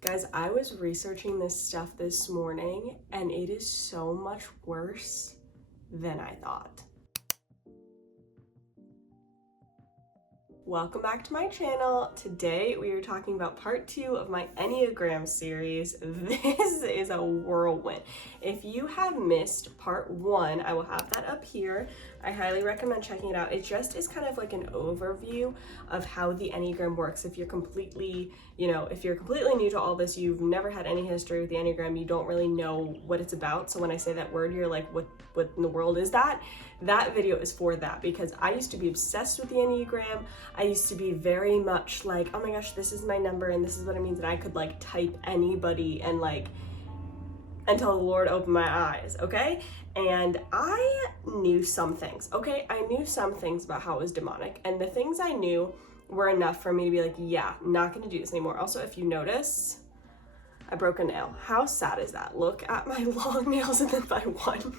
Guys, I was researching this stuff this morning and it is so much worse than I thought. Welcome back to my channel. Today we are talking about part 2 of my Enneagram series. This is a whirlwind. If you have missed part 1, I will have that up here. I highly recommend checking it out. It just is kind of like an overview of how the Enneagram works. If you're completely, if you're completely new to all this, you've never had any history with the Enneagram, you don't really know what it's about. So when I say that word, you're like, what in the world is that? That video is for that, because I used to be obsessed with the Enneagram. I used to be very much like, oh my gosh, this is my number and this is what it means. And I could like type anybody and until the Lord opened my eyes, okay? And I knew some things, okay? I knew some things about how it was demonic, and the things I knew were enough for me to be like, yeah, not gonna do this anymore. Also, if you notice, I broke a nail. How sad is that? Look at my long nails and then my one.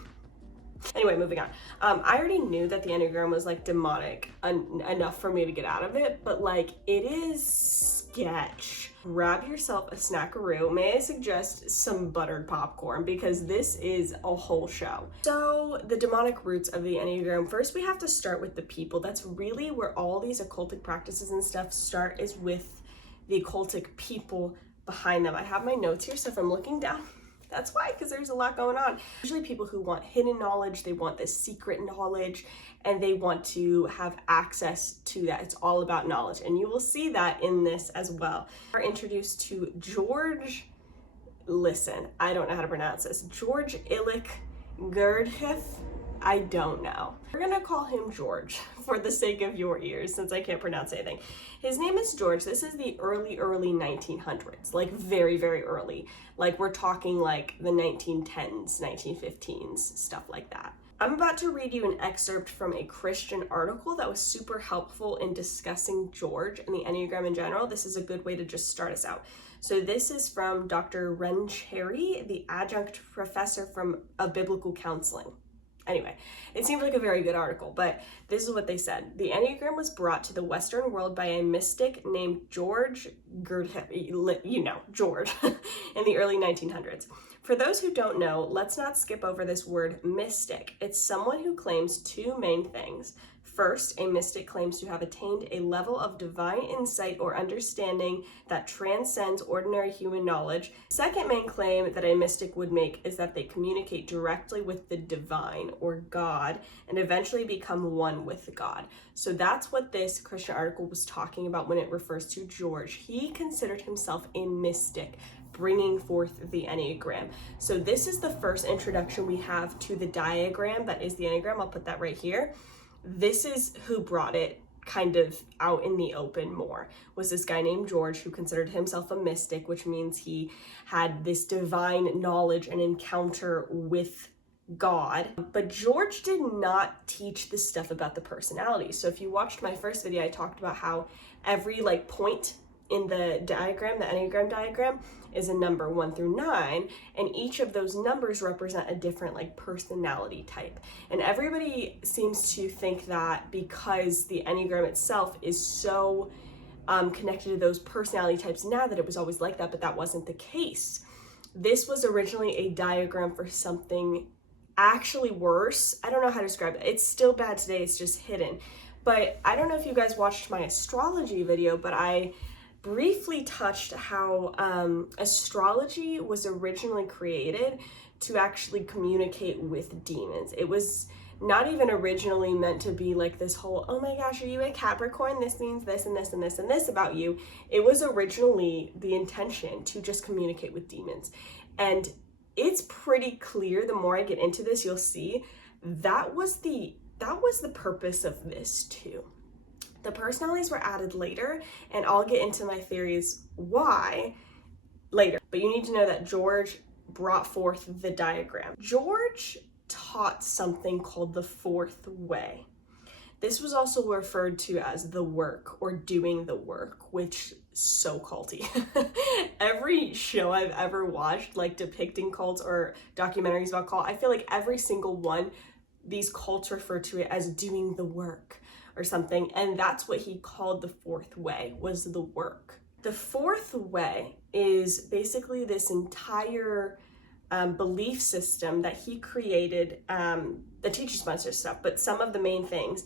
Anyway, moving on. I already knew that the Enneagram was like demonic enough for me to get out of it, but like it is sketch. Grab yourself a snackaroo. May I suggest some buttered popcorn, because this is a whole show. So the demonic roots of the Enneagram, first we have to start with the people. That's really where all these occultic practices and stuff start, is with the occultic people behind them. I have my notes here, so if I'm looking down, that's why, because there's a lot going on. Usually people who want hidden knowledge, they want this secret knowledge, and they want to have access to that. It's all about knowledge, and you will see that in this as well. We're introduced to George, listen, I don't know how to pronounce this, George Illich Gurdjieff. I don't know. We're gonna call him George for the sake of your ears, since I can't pronounce anything. His name is George. This is the early 1900s, like very, very early. Like we're talking like the 1910s, 1915s, stuff like that. I'm about to read you an excerpt from a Christian article that was super helpful in discussing George and the Enneagram in general. This is a good way to just start us out. So this is from Dr. Rencherry, the adjunct professor of biblical counseling. Anyway, it seemed like a very good article, but this is what they said. The Enneagram was brought to the Western world by a mystic named George Gurdjieff, George, in the early 1900s. For those who don't know, let's not skip over this word mystic. It's someone who claims two main things. First, a mystic claims to have attained a level of divine insight or understanding that transcends ordinary human knowledge. Second main claim that a mystic would make is that they communicate directly with the divine or God and eventually become one with God. So that's what this Christian article was talking about when it refers to George. He considered himself a mystic, bringing forth the Enneagram. So this is the first introduction we have to the diagram that is the Enneagram. I'll put that right here. This is who brought it kind of out in the open more, was this guy named George, who considered himself a mystic, which means he had this divine knowledge and encounter with God. But George did not teach this stuff about the personality. So if you watched my first video, I talked about how every point in the diagram, the Enneagram diagram, is a number 1 through 9, and each of those numbers represent a different personality type. And everybody seems to think that because the Enneagram itself is so connected to those personality types now, that it was always like that, but that wasn't the case. This was originally a diagram for something actually worse. I don't know how to describe it. It's still bad today, it's just hidden. But I don't know if you guys watched my astrology video, but I briefly touched how astrology was originally created to actually communicate with demons. It was not even originally meant to be like this whole, oh my gosh, are you a Capricorn? This means this and this and this and this about you. It was originally the intention to just communicate with demons. And it's pretty clear, the more I get into this, you'll see that was the purpose of this too. The personalities were added later, and I'll get into my theories why later. But you need to know that George brought forth the diagram. George taught something called the fourth way. This was also referred to as the work or doing the work, which so culty. Every show I've ever watched, depicting cults or documentaries about cult, I feel like every single one, these cults refer to it as doing the work or something, and that's what he called the fourth way, was the work. The fourth way is basically this entire belief system that he created that teaches a bunch of stuff, but some of the main things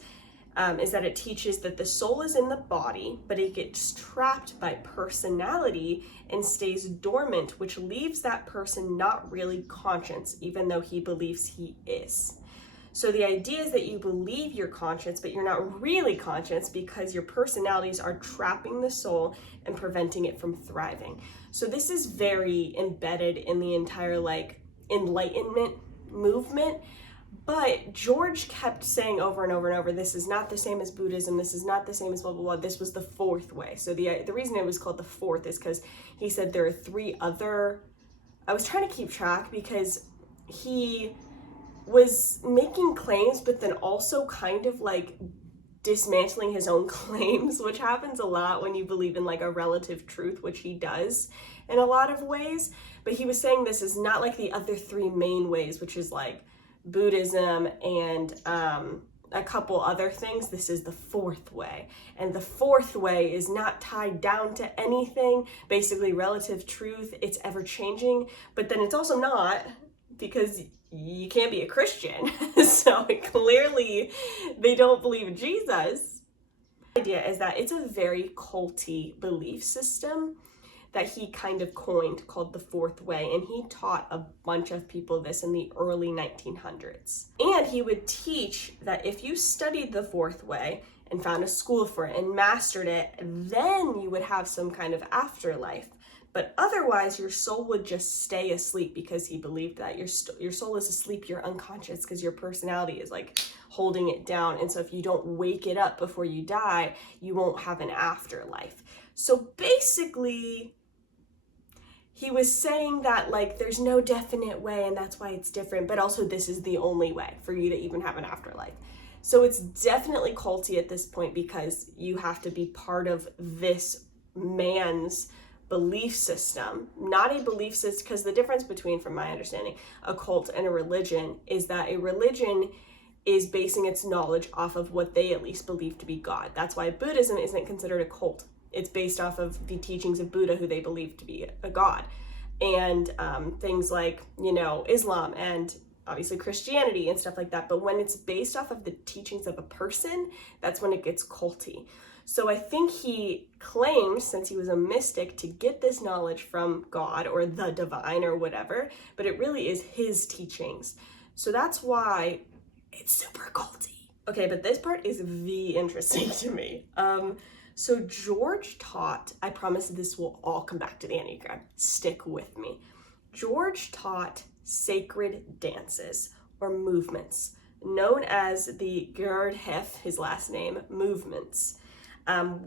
is that it teaches that the soul is in the body, but it gets trapped by personality and stays dormant, which leaves that person not really conscious, even though he believes he is. So the idea is that you believe you're conscious, but you're not really conscious because your personalities are trapping the soul and preventing it from thriving. So this is very embedded in the entire like enlightenment movement. But George kept saying over and over and over, this is not the same as Buddhism, this is not the same as blah, blah, blah. This was the fourth way. So the reason it was called the fourth is because he said there are three other, I was trying to keep track because he was making claims, but then also kind of like dismantling his own claims, which happens a lot when you believe in like a relative truth, which he does in a lot of ways. But he was saying this is not like the other three main ways, which is like Buddhism and a couple other things. This is the fourth way. And the fourth way is not tied down to anything, basically relative truth. It's ever changing, but then it's also not, because you can't be a Christian. So clearly they don't believe in Jesus. The idea is that it's a very culty belief system that he kind of coined called the fourth way, and he taught a bunch of people this in the early 1900s. And he would teach that if you studied the fourth way and found a school for it and mastered it, then you would have some kind of afterlife. But otherwise, your soul would just stay asleep, because he believed that your soul is asleep, you're unconscious, because your personality is like holding it down. And so if you don't wake it up before you die, you won't have an afterlife. So basically, he was saying that like there's no definite way and that's why it's different, but also this is the only way for you to even have an afterlife. So it's definitely culty at this point, because you have to be part of this man's belief system, not a belief system, because the difference between, from my understanding, a cult and a religion is that a religion is basing its knowledge off of what they at least believe to be God. That's why Buddhism isn't considered a cult. It's based off of the teachings of Buddha, who they believe to be a god. And things like, Islam and obviously Christianity and stuff like that. But when it's based off of the teachings of a person, that's when it gets culty. So I think he claimed, since he was a mystic, to get this knowledge from God or the divine or whatever, but it really is his teachings. So that's why it's super culty. Okay, but this part is very interesting to me. So George taught, I promise this will all come back to the enneagram, stick with me. George taught sacred dances or movements, known as the Gurdhef, his last name, movements,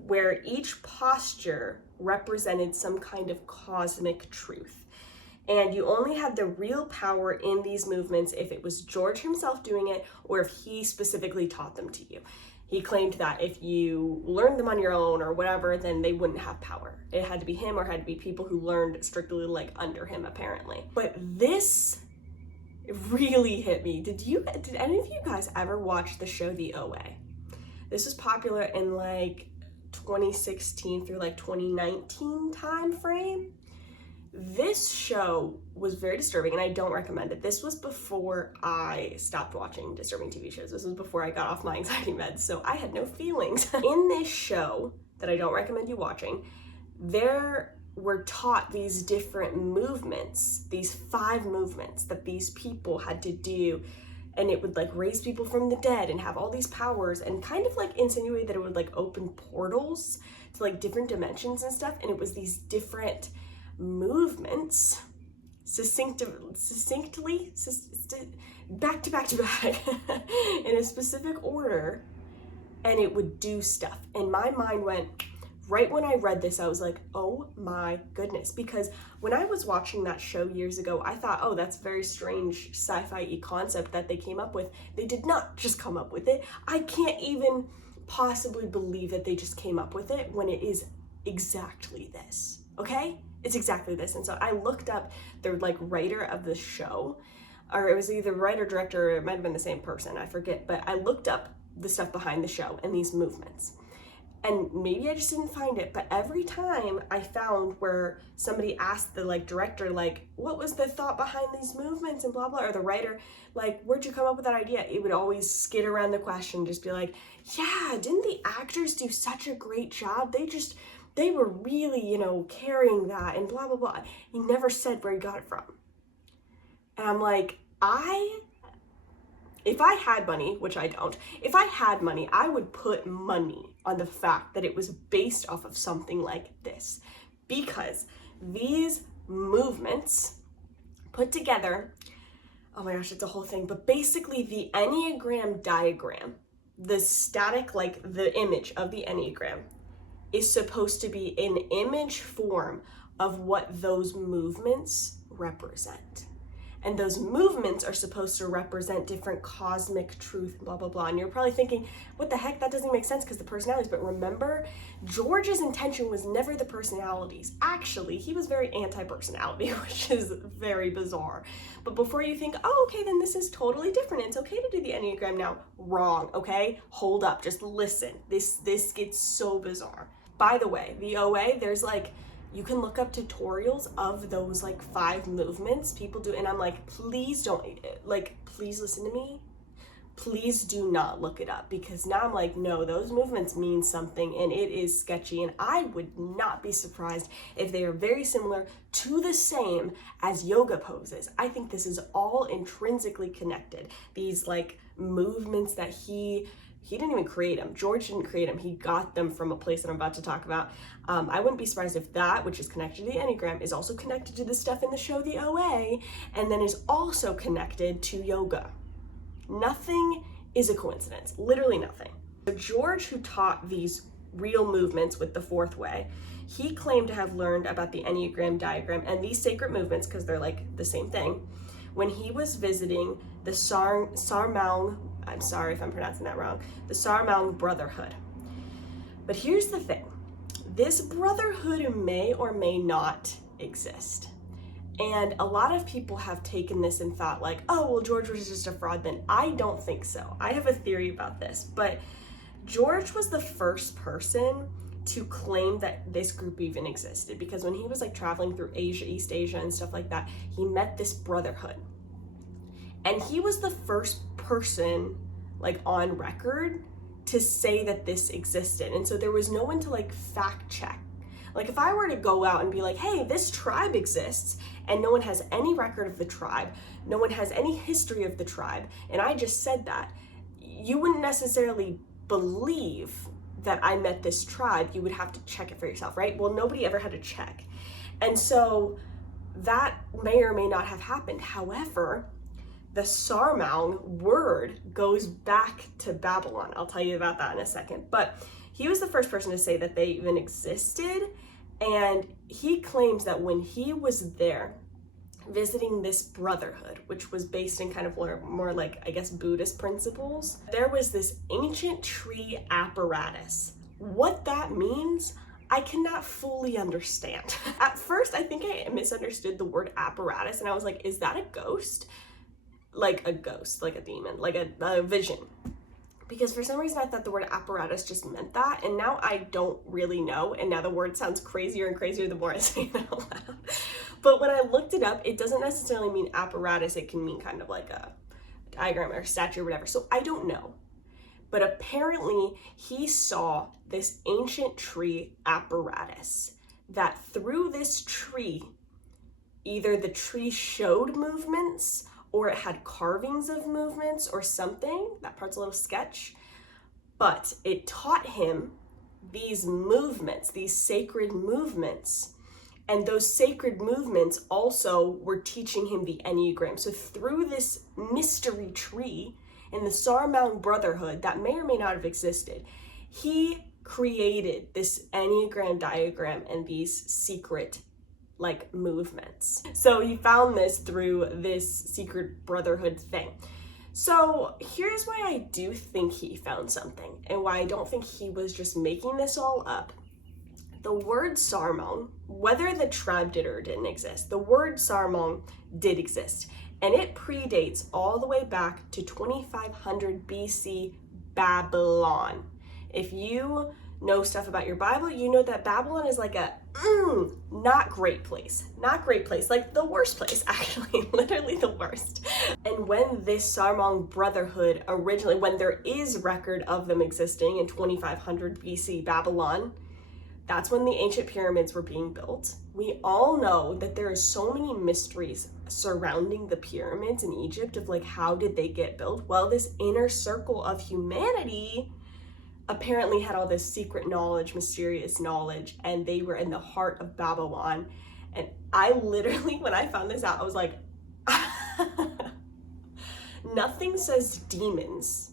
where each posture represented some kind of cosmic truth. And you only had the real power in these movements if it was George himself doing it, or if he specifically taught them to you. He claimed that if you learned them on your own or whatever, then they wouldn't have power. It had to be him, or had to be people who learned strictly like under him, apparently. But this really hit me. Did any of you guys ever watch the show The OA? This was popular in like 2016 through like 2019 time frame. This show was very disturbing, and I don't recommend it. This was before I stopped watching disturbing TV shows. This was before I got off my anxiety meds, so I had no feelings. In this show that I don't recommend you watching, there were taught these different movements, these 5 movements that these people had to do, and it would like raise people from the dead and have all these powers, and kind of like insinuate that it would like open portals to like different dimensions and stuff. And it was these different movements succinctly back to back in a specific order, and it would do stuff. And my mind went, right when I read this, I was like, oh my goodness. Because when I was watching that show years ago, I thought, oh, that's a very strange sci-fi concept that they came up with. They did not just come up with it. I can't even possibly believe that they just came up with it when it is exactly this, okay? It's exactly this. And so I looked up the like writer of the show, or it was either writer, director, or it might have been the same person, I forget, but I looked up the stuff behind the show and these movements. And maybe I just didn't find it, but every time I found where somebody asked the like director, like, what was the thought behind these movements and blah, blah, or the writer, like, where'd you come up with that idea? It would always skid around the question, just be like, yeah, didn't the actors do such a great job? They were really, you know, carrying that and blah, blah, blah. He never said where he got it from. And I'm like, if I had money, which I don't, if I had money, I would put money on the fact that it was based off of something like this. Because these movements put together, oh my gosh, it's a whole thing, but basically the Enneagram diagram, the static, like the image of the Enneagram, is supposed to be an image form of what those movements represent. And those movements are supposed to represent different cosmic truth, blah, blah, blah. And you're probably thinking, what the heck? That doesn't make sense because the personalities. But remember, George's intention was never the personalities. Actually, he was very anti-personality, which is very bizarre. But before you think, oh, okay, then this is totally different. It's okay to do the Enneagram now. Wrong, okay? Hold up, just listen. This gets so bizarre. By the way, the OA, there's like, you can look up tutorials of those like 5 movements people do, and I'm like, please don't, like, please listen to me. Please do not look it up, because now I'm like, no, those movements mean something and it is sketchy, and I would not be surprised if they are very similar to the same as yoga poses. I think this is all intrinsically connected. These like movements that he didn't even create them. George didn't create them. He got them from a place that I'm about to talk about. I wouldn't be surprised if that, which is connected to the Enneagram, is also connected to the stuff in the show, the OA, and then is also connected to yoga. Nothing is a coincidence, literally nothing. So George, who taught these real movements with the 4th way, he claimed to have learned about the Enneagram diagram and these sacred movements, because they're like the same thing, when he was visiting the Sarmaung, I'm sorry if I'm pronouncing that wrong, the Sarmaung Brotherhood. But here's the thing. This brotherhood may or may not exist. And a lot of people have taken this and thought like, oh, well, George was just a fraud then. I don't think so. I have a theory about this, but George was the first person to claim that this group even existed, because when he was like traveling through Asia, East Asia and stuff like that, he met this brotherhood. And he was the first person like on record to say that this existed. And so there was no one to like fact check. Like if I were to go out and be like, hey, this tribe exists, and no one has any record of the tribe, no one has any history of the tribe, and I just said that, you wouldn't necessarily believe that I met this tribe. You would have to check it for yourself, right? Well, nobody ever had to check. And so that may or may not have happened. However, the Sarmaung word goes back to Babylon. I'll tell you about that in a second. But he was the first person to say that they even existed. And he claims that when he was there visiting this brotherhood, which was based in kind of more like, I guess, Buddhist principles, there was this ancient tree apparatus. What that means, I cannot fully understand. At first, I think I misunderstood the word apparatus, and I was like, is that a ghost? Like a ghost, like a demon, like a vision. Because for some reason I thought the word apparatus just meant that, and now I don't really know, and now the word sounds crazier and crazier the more I say it out loud. But when I looked it up, it doesn't necessarily mean apparatus, it can mean kind of like a diagram or a statue or whatever, so I don't know. But apparently he saw this ancient tree apparatus, that through this tree, either the tree showed movements or it had carvings of movements or something. That part's a little sketch. But it taught him these movements, these sacred movements. And those sacred movements also were teaching him the Enneagram. So through this mystery tree in the Sarmaung Brotherhood that may or may not have existed, he created this Enneagram diagram and these secret like movements. So he found this through this secret brotherhood thing. So here's why I do think he found something and why I don't think he was just making this all up. The word Sarmaung, whether the tribe did or didn't exist, the word Sarmaung did exist, and it predates all the way back to 2500 BC Babylon. If you know stuff about your Bible, you know that Babylon is like a not great place. Not great place. Like the worst place, actually. Literally the worst. And when this Sarmong Brotherhood originally, when there is record of them existing in 2500 BC Babylon, that's when the ancient pyramids were being built. We all know that there are so many mysteries surrounding the pyramids in Egypt of like, how did they get built? Well, this inner circle of humanity apparently had all this secret knowledge, mysterious knowledge, and they were in the heart of Babylon. And I literally, when I found this out, I was like, nothing says demons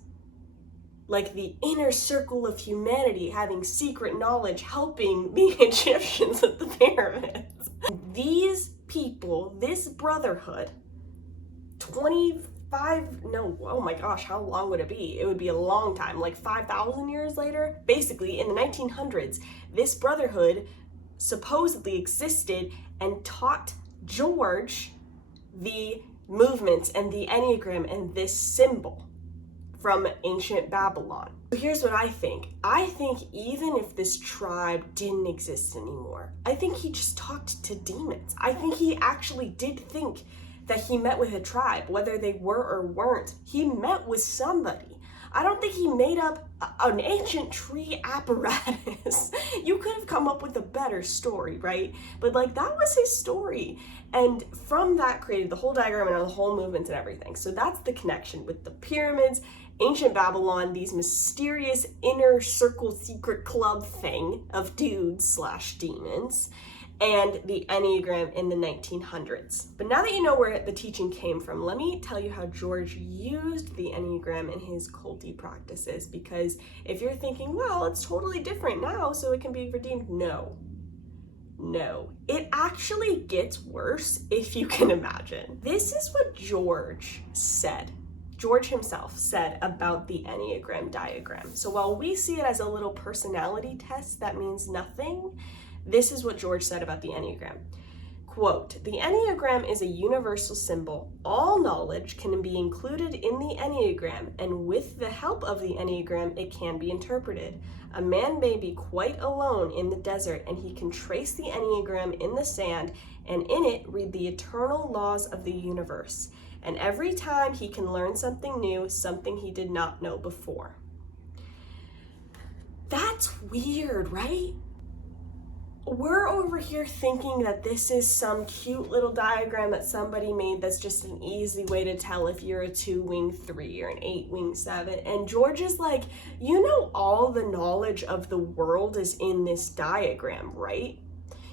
like the inner circle of humanity having secret knowledge helping the Egyptians with the pyramids. These people, this brotherhood, oh my gosh, how long would it be? It would be a long time, like 5,000 years later. Basically, in the 1900s, this brotherhood supposedly existed and taught George the movements and the enneagram and this symbol from ancient Babylon. So here's what I think. I think even if this tribe didn't exist anymore, I think he just talked to demons. I think he actually did think that he met with a tribe, whether they were or weren't. He met with somebody. I don't think he made up an ancient tree apparatus. You could have come up with a better story, right? But like, that was his story. And from that created the whole diagram and the whole movements and everything. So that's the connection with the pyramids, ancient Babylon, these mysterious inner circle secret club thing of dudes / demons, and the Enneagram in the 1900s. But now that you know where the teaching came from, let me tell you how George used the Enneagram in his culty practices, because if you're thinking, well, it's totally different now, so it can be redeemed. No, it actually gets worse, if you can imagine. This is what George himself said about the Enneagram diagram. So while we see it as a little personality test that means nothing, this is what George said about the Enneagram. Quote, "The Enneagram is a universal symbol. All knowledge can be included in the Enneagram, and with the help of the Enneagram, it can be interpreted. A man may be quite alone in the desert, and he can trace the Enneagram in the sand, and in it read the eternal laws of the universe. And every time he can learn something new, something he did not know before." That's weird, right? We're over here thinking that this is some cute little diagram that somebody made that's just an easy way to tell if you're a 2-wing 3 or an 8-wing 7. And George is like, you know, all the knowledge of the world is in this diagram, right?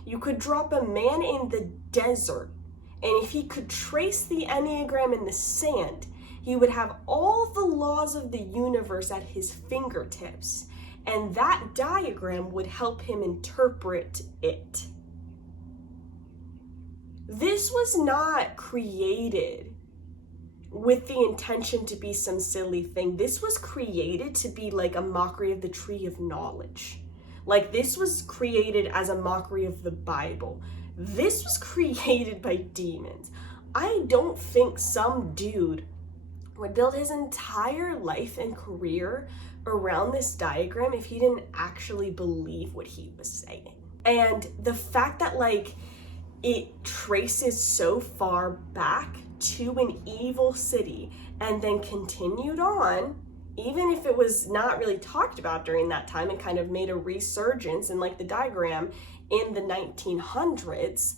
You could drop a man in the desert, and if he could trace the Enneagram in the sand, he would have all the laws of the universe at his fingertips. And that diagram would help him interpret it. This was not created with the intention to be some silly thing. This was created to be like a mockery of the tree of knowledge. Like, this was created as a mockery of the Bible. This was created by demons. I don't think some dude would build his entire life and career around this diagram if he didn't actually believe what he was saying. And the fact that like it traces so far back to an evil city and then continued on, even if it was not really talked about during that time and kind of made a resurgence in like the diagram in the 1900s,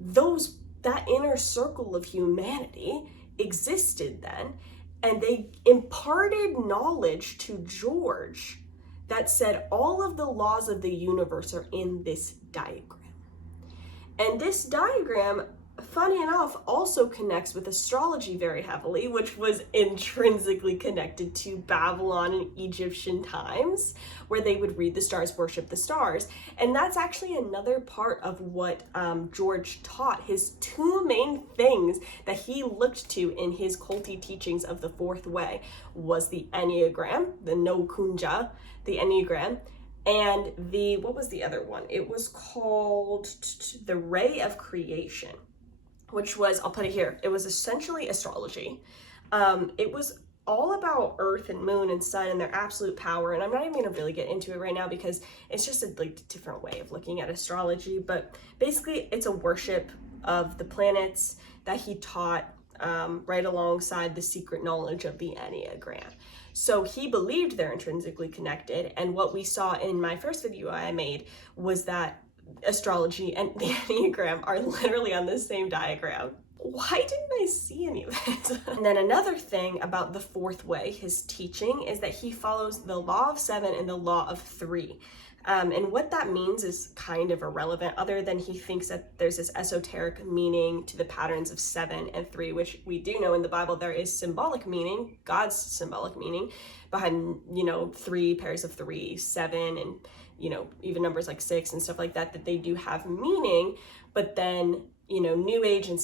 that inner circle of humanity existed then. And they imparted knowledge to George that said all of the laws of the universe are in this diagram. And this diagram, funny enough, also connects with astrology very heavily, which was intrinsically connected to Babylon and Egyptian times, where they would read the stars, worship the stars. And that's actually another part of what George taught. His 2 main things that he looked to in his culty teachings of the 4th way was the Enneagram, the No Kunja, the Enneagram, and what was the other one? It was called the Ray of Creation, which was, I'll put it here, it was essentially astrology. It was all about earth and moon and sun and their absolute power. And I'm not even going to really get into it right now because it's just a different way of looking at astrology. But basically, it's a worship of the planets that he taught right alongside the secret knowledge of the enneagram. So he believed they're intrinsically connected. And what we saw in my first video I made was that astrology and the enneagram are literally on the same diagram. Why didn't I see any of it? And then another thing about the fourth way, his teaching, is that he follows the law of 7 and the law of 3. And what that means is kind of irrelevant, other than he thinks that there's this esoteric meaning to the patterns of 7 and 3, which we do know in the Bible there is symbolic meaning, God's symbolic meaning behind, 3 pairs of 3, 7, and, even numbers like 6 and stuff like that, that they do have meaning. But then, New Age and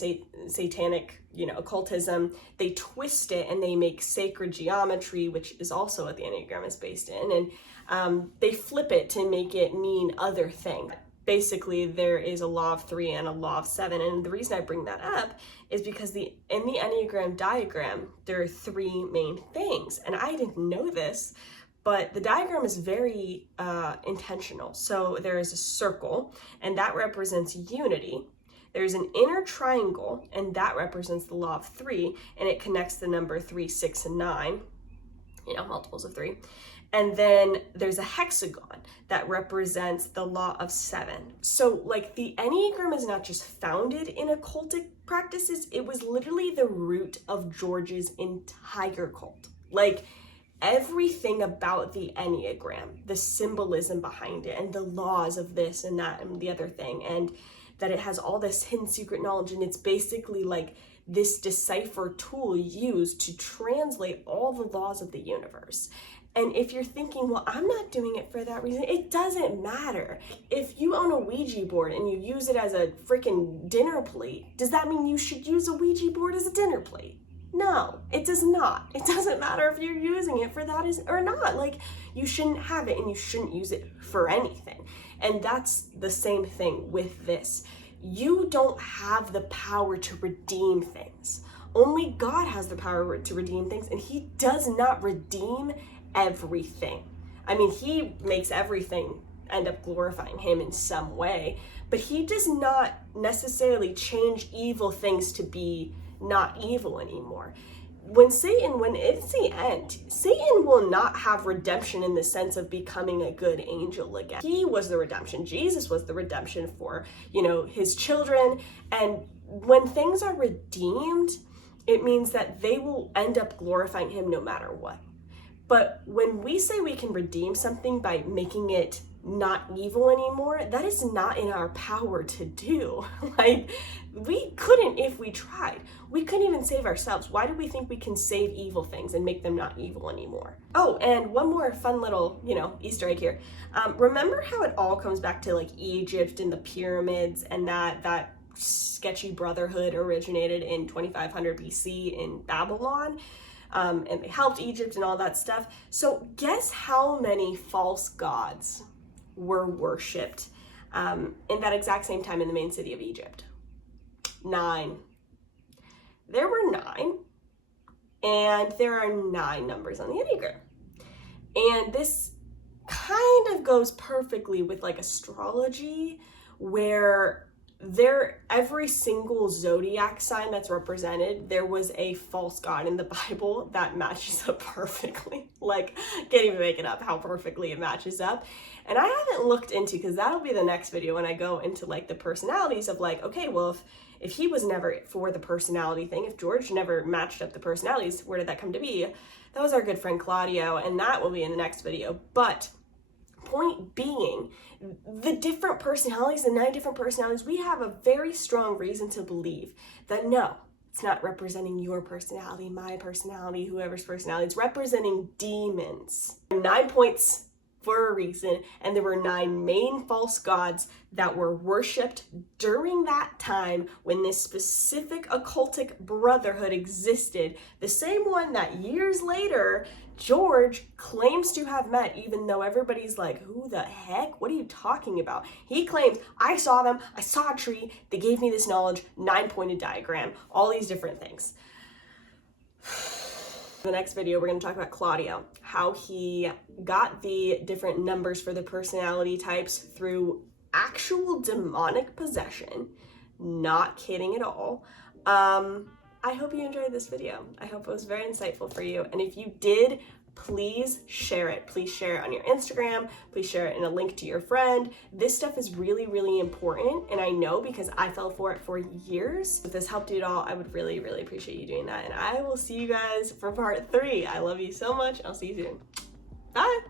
satanic, occultism, they twist it and they make sacred geometry, which is also what the Enneagram is based in. And they flip it to make it mean other things. Basically, there is a law of 3 and a law of 7. And the reason I bring that up is because in the Enneagram diagram, there are 3 main things. And I didn't know this, but the diagram is very intentional. So there is a circle, and that represents unity. There's an inner triangle, and that represents the law of 3, and it connects the number 3, 6, and 9, multiples of 3. And then there's a hexagon that represents the law of 7. So the Enneagram is not just founded in occultic practices, it was literally the root of George's entire cult. Everything about the Enneagram, the symbolism behind it, and the laws of this and that and the other thing, and that it has all this hidden secret knowledge, and it's basically this decipher tool used to translate all the laws of the universe. And if you're thinking, well, I'm not doing it for that reason, it doesn't matter. If you own a Ouija board and you use it as a freaking dinner plate, does that mean you should use a Ouija board as a dinner plate? No, it does not. It doesn't matter if you're using it for that or not. You shouldn't have it and you shouldn't use it for anything. And that's the same thing with this. You don't have the power to redeem things. Only God has the power to redeem things, and he does not redeem everything. He makes everything end up glorifying him in some way, but he does not necessarily change evil things to be not evil anymore. When it's the end, Satan will not have redemption in the sense of becoming a good angel again. He was the redemption. Jesus was the redemption for, his children. And when things are redeemed, it means that they will end up glorifying him no matter what. But when we say we can redeem something by making it not evil anymore, that is not in our power to do. We couldn't if we tried. We couldn't even save ourselves. Why do we think we can save evil things and make them not evil anymore? Oh, and one more fun little, Easter egg here. Remember how it all comes back to Egypt and the pyramids, and that sketchy brotherhood originated in 2500 BC in Babylon? And they helped Egypt and all that stuff. So guess how many false gods were worshipped in that exact same time in the main city of Egypt? 9. There were 9, and there are 9 numbers on the Enneagram. And this kind of goes perfectly with astrology, where every single zodiac sign that's represented, there was a false god in the Bible that matches up perfectly. Can't even make it up how perfectly it matches up. And I haven't looked into, because that'll be the next video when I go into the personalities of okay, well, if he was never for the personality thing, if George never matched up the personalities, where did that come to be? That was our good friend Claudio, and that will be in the next video. But point being, the different personalities, the 9 different personalities, we have a very strong reason to believe that no, it's not representing your personality, my personality, whoever's personality. It's representing demons. 9 points for a reason, and there were 9 main false gods that were worshipped during that time when this specific occultic brotherhood existed. The same one that years later George claims to have met, even though everybody's like, who the heck? What are you talking about? He claims, I saw them, I saw a tree, they gave me this knowledge, 9-pointed diagram, all these different things. In the next video, we're going to talk about Claudio, how he got the different numbers for the personality types through actual demonic possession. Not kidding at all. I hope you enjoyed this video. I hope it was very insightful for you. And if you did, please share it. Please share it on your Instagram. Please share it in a link to your friend. This stuff is really, really important. And I know because I fell for it for years. If this helped you at all, I would really, really appreciate you doing that. And I will see you guys for part 3. I love you so much. I'll see you soon. Bye.